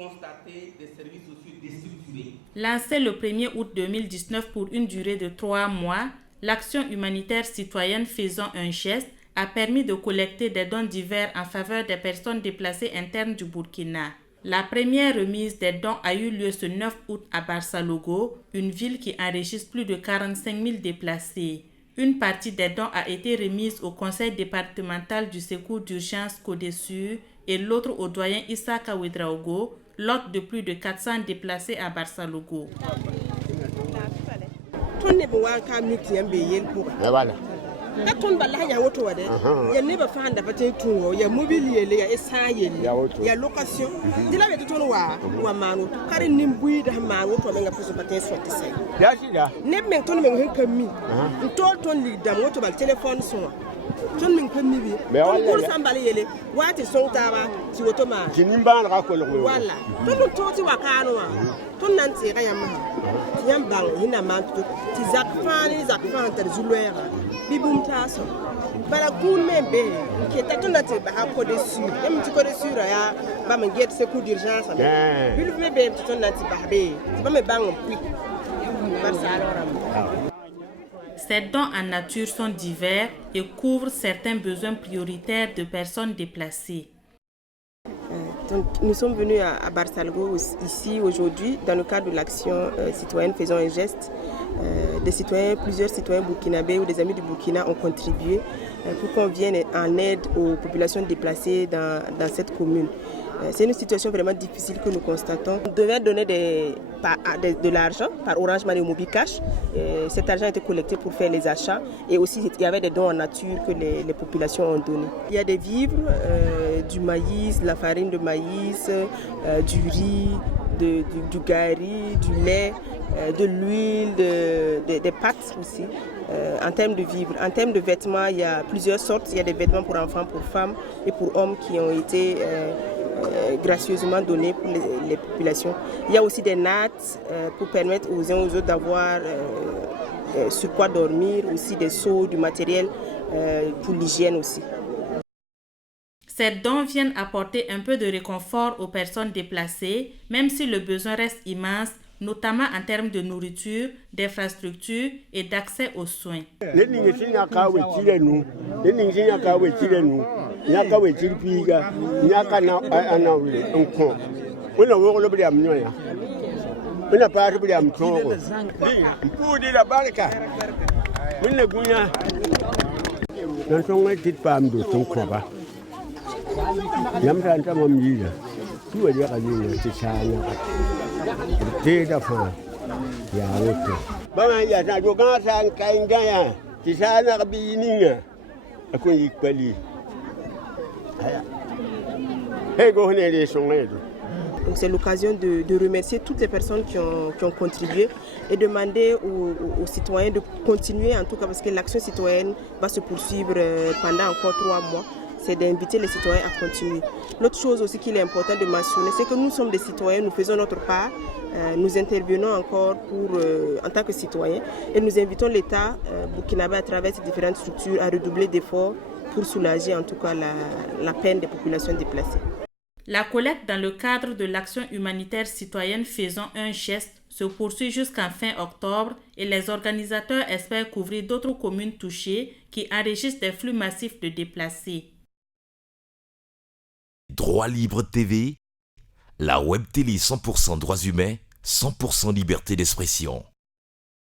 constaté des services sociaux déstructurés. Lancé le 1er août 2019 pour une durée de 3 mois, l'action humanitaire citoyenne Faisons un geste a permis de collecter des dons divers en faveur des personnes déplacées internes du Burkina. La première remise des dons a eu lieu ce 9 août à Barsalogo, une ville qui enregistre plus de 45 000 déplacés. Une partie des dons a été remise au conseil départemental du secours d'urgence CODESUR et l'autre au doyen Issaka Ouedraogo, l'hôte de plus de 400 déplacés à Barsalogo. Ka ton balla ya woto wade ya ne ba fa da fate tunwo ya mobilier ya esaye ya location dila be ton wa manu kare nimbui da manu to menga fuso fate sorti sai ya shida ne men ton men hen kammi ton li da moto bal telephone son ton men kammi bi pour sambale yele wati son taba ti woto ma kinimba na ko lo wala ton to ti wakano wa ton nan ti ga yamma yambang hina man ti zakfani ter zulwera bibum taso bara kun membe ke tatunda te ba ko de sur em ti ko de sur ya ba me get secours d'urgence ba bil bebe tatunda ti ba be ba me bang puis bar saloram. Ces dons en nature sont divers et couvrent certains besoins prioritaires de personnes déplacées. Donc, nous sommes venus à Barsalogo ici aujourd'hui dans le cadre de l'action citoyenne Faisons un geste. Plusieurs citoyens burkinabés ou des amis du Burkina ont contribué pour qu'on vienne en aide aux populations déplacées dans cette commune. C'est une situation vraiment difficile que nous constatons. On devait donner de l'argent par Orange Money ou Mobicash. Cet argent a été collecté pour faire les achats et aussi il y avait des dons en nature que les populations ont donnés. Il y a des vivres, du maïs, de la farine de maïs, du riz, du gari, du lait, de l'huile, des pâtes aussi. En termes de vivres, en termes de vêtements, il y a plusieurs sortes. Il y a des vêtements pour enfants, pour femmes et pour hommes qui ont été gracieusement donnés pour les populations. Il y a aussi des nattes pour permettre aux uns aux autres d'avoir sur quoi dormir, aussi des seaux, du matériel pour l'hygiène aussi. Ces dons viennent apporter un peu de réconfort aux personnes déplacées, même si le besoin reste immense, notamment en termes de nourriture, d'infrastructures et d'accès aux soins. Donc c'est l'occasion de remercier toutes les personnes qui ont contribué et demander aux citoyens de continuer en tout cas parce que l'action citoyenne va se poursuivre pendant encore 3 mois. C'est d'inviter les citoyens à continuer. L'autre chose aussi qu'il est important de mentionner, c'est que nous sommes des citoyens, nous faisons notre part, nous intervenons encore en tant que citoyens et nous invitons l'État burkinabé à travers ces différentes structures à redoubler d'efforts pour soulager en tout cas la peine des populations déplacées. La collecte dans le cadre de l'action humanitaire citoyenne Faisons un geste se poursuit jusqu'en fin octobre et les organisateurs espèrent couvrir d'autres communes touchées qui enregistrent des flux massifs de déplacés. Droit Libre TV, la web télé 100% droits humains, 100% liberté d'expression.